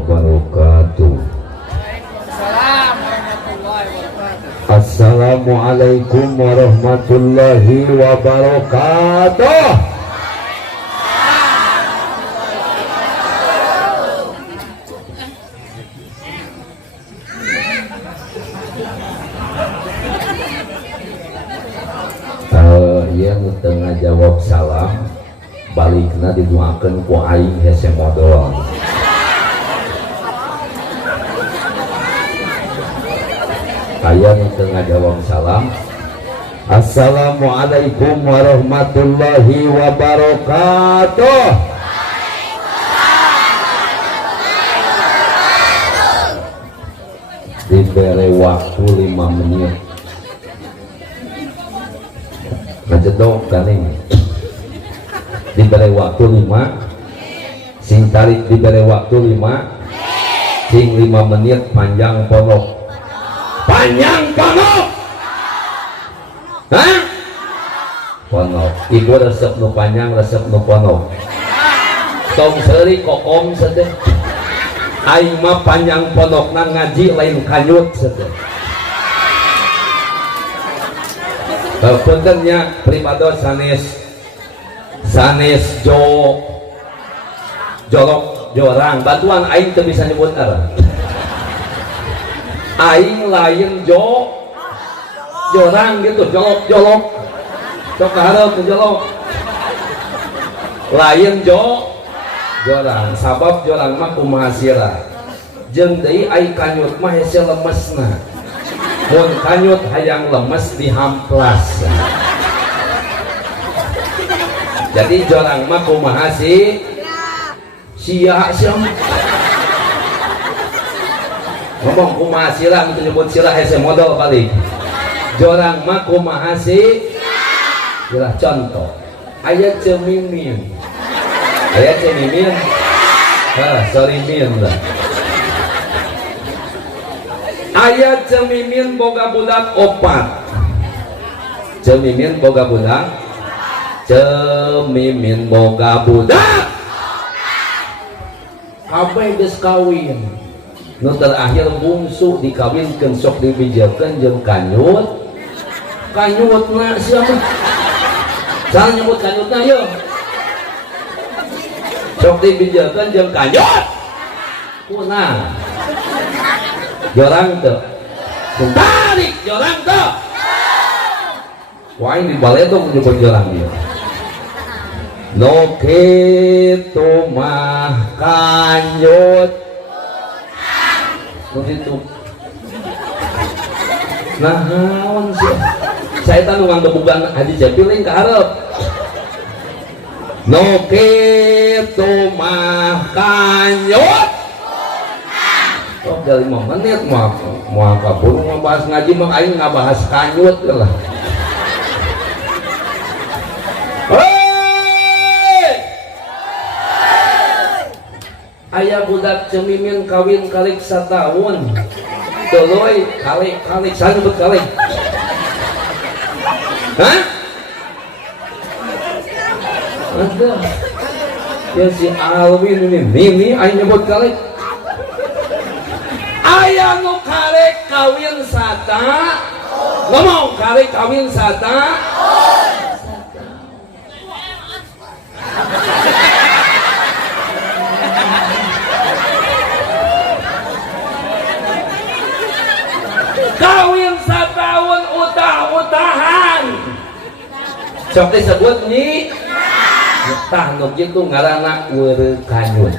wabarakatuh. Assalamualaikum warahmatullahi wabarakatuh. Yang tengah jawab salam balikna diduakeun ku aing hese modal. Aya nu tengah jawab salam, assalamualaikum warahmatullahi wabarakatuh. Diberi waktu 5 menit. Ngajedok kaning. Diberi waktu 5. Sing tarik diberi waktu 5. Sing 5 menit panjang ponok. Panjang ponok. Hah? Ponok. Ibu resep nu panjang, resep nu ponok. Tong seuri kokom sedeh. Aing mah panjang ponokna ngaji lain kanyut sedeh. Puntennya primados sanes jorok jorang batuan aing teu bisa nyebut arah. Aing lain jorang gitu, jolok cok hareup jolok lain jorang sabab jorang mah kumaha sira jeung deui ai kanyut mah hese lemesna. Mun kanyut hayang lemes dihamplas. Jadi jorang mah kumaha sia ngomong kumaha sila itu nyebut sila hese modal balik. Jorang mah kumaha sila contoh aya cemimin sorry min lah. Aya cemimin boga budak 4. Cemimin boga budak. Cemimin boga budak. Kabeh geus kawin. Nu terakhir bungsu dikawinkeun sok dibijekeun jeung kanyut. Kanyutna siapa? Jangan nyebut kanyutna yeuh. Sok dibijekeun jeung kanyut. Kunaon? Jorang tuh tarik jorang tuh wah ini baledong nyebut jorang dia no kitu mah kanyut begitu nah naon sih saya tahu ngang gebugan Haji Japiling ke hareup no kitu mah kanyut. Oh dari 5 menit mau kabur bahas ngaji mah aing ngabahas kanyut lah. Aya budak cemimin kawin kalik 1 tahun. Tuluy kalik sanebut kalik. Hah? Ada. Ya si Alwin ini aing nyebut kalik. Aya nu karek kawin sata ngomong karek kawin sata kawin satahun utah-utahan sok disebut nyi tah nu kitu ngaranna weureu kanyut.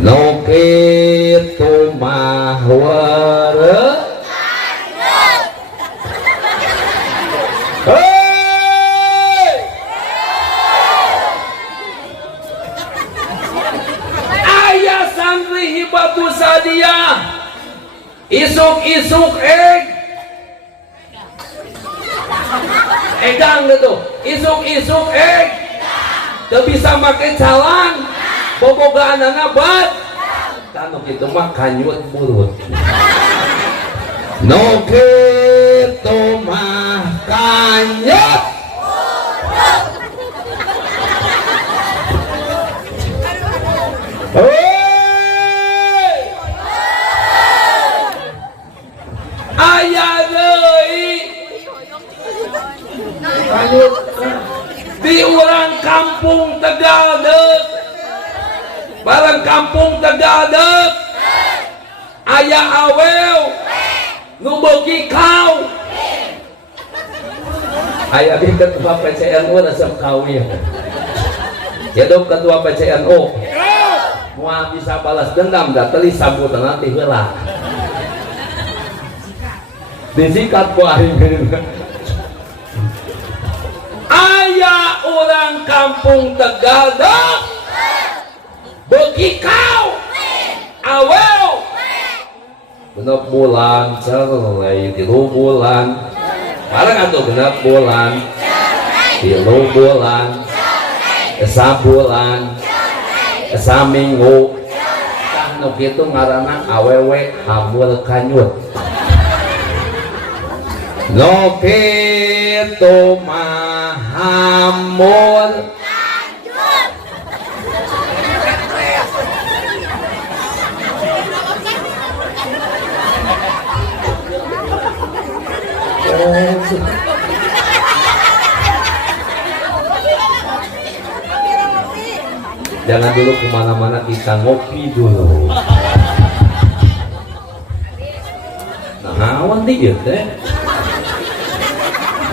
No kitu mah weureu aya santri hibatu sadiah isuk-isuk egang gitu isuk-isuk teu bisa make calan bobogaanana bat tanu kitu mah kanyut burut no kitu mah kanyut burut barang kampung Tegadeg aya awel nu beuki kau aya di ketua PCNU resep kawin hidup ketua PCNU mau bisa balas dendam da teli sambutan nanti heula disikat ku aing aya orang kampung Tegadeg beuki kau awel genep bulan cerai 3 bulan barang atuh genep bulan 3 bulan 3 bulan 3 minggu tah nu kitu ngaranna awewe hamul kanyut nu kitu mah hamul jangan dulu kemana-mana, kita ngopi dulu. Nah, awan dikit deh.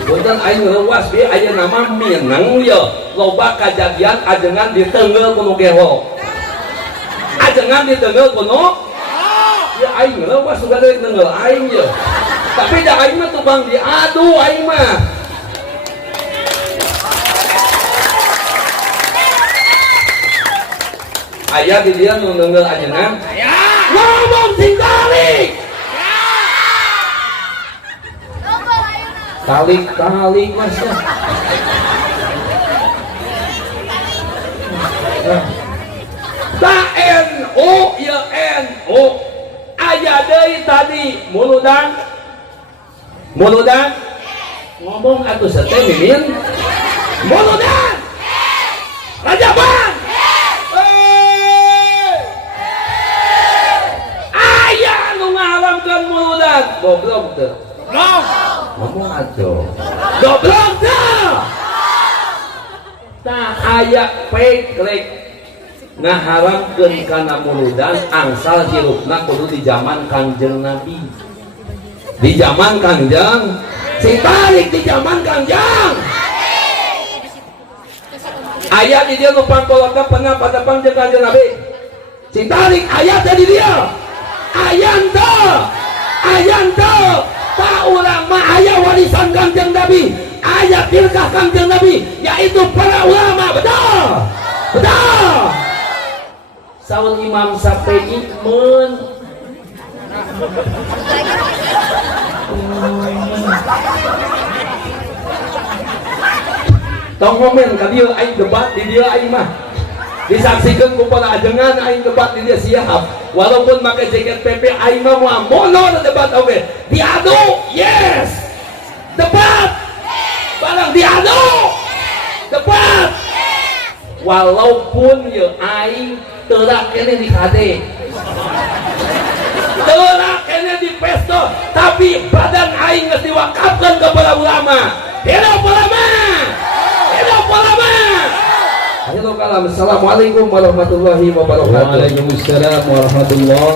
Punten aing leuwas dia aya nama Minang ya. Loba kajadian ajengan di teungeul kuno geho. Ajengan di teungeul kuno. Ya aing leuwas sudah dari teungeul aing ya. Tapi da aing mah tubang diadu aing mah. Aya di dia nu neungeul ajengan. Aya. Ngomong tinggali. Kali-kali mas ya. Tak NU ya NU. Aya deui tadi muludan ngomong atuh seteh mimin muludan Rajaban aya nu ngaharamkeun muludan goblok teu ngomong atuh goblok teu tah aya peklek ngaharamkeun kana muludan angsal hirupna kudu di zaman Kangjeng Nabi. Di zaman Kangjeng si tarik di zaman Kangjeng ayat di dia lupa kolotnya pernah pada Kangjeng Nabi si tarik ayat di dia ayat tak ulama ayat warisan Kangjeng Nabi ayat tirkah Kangjeng Nabi yaitu para ulama betul saul Imam Syafi'i tong komen ka dieu aing debat di dieu aing mah disaksikeun ku para ajengan aing debat di dieu siap walaupun make jaket PP aing mah moal mono debat oge diadu yes debat barang diadu debat walaupun ye aing teurak kene di kade teurak kene di pesto tapi badan aing geus diwakafkeun kepada ulama. Hidup ulama. Assalamualaikum warahmatullahi wabarakatuh. Waalaikumsalam warahmatullahi